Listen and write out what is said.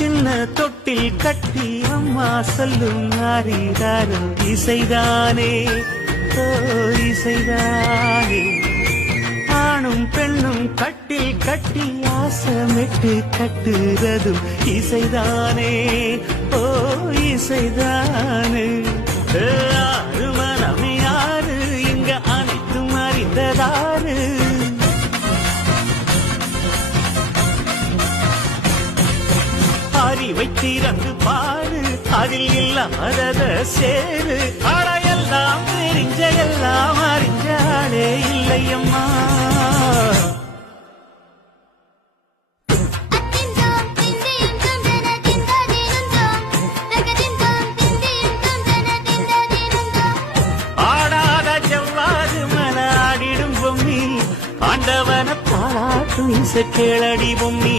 சின்ன தொட்டில் கட்டி அம்மா சொல்லும் ஆரிராரோ இசைதானே ஓ இசைதானே. ஆணும் பெண்ணும் கட்டில் கட்டி ஆசமிட்டு கட்டுறதும் இசைதானே ஓ இசைதானே. ஆறு மனம் யாரு இங்க அனைத்தும் அறிந்ததாரு. அறிவை திறந்து பாரு அதில் இல்லாதத சேரு. அடையெல்லாம் தெரிஞ்ச எல்லாம் அறிஞ்சாலே இல்லையம்மா. ஆடாத செவ்வாது மன ஆடிடும் பொம்மி ஆண்டவன பாராட்டும் இசை கேளடி பொம்மி.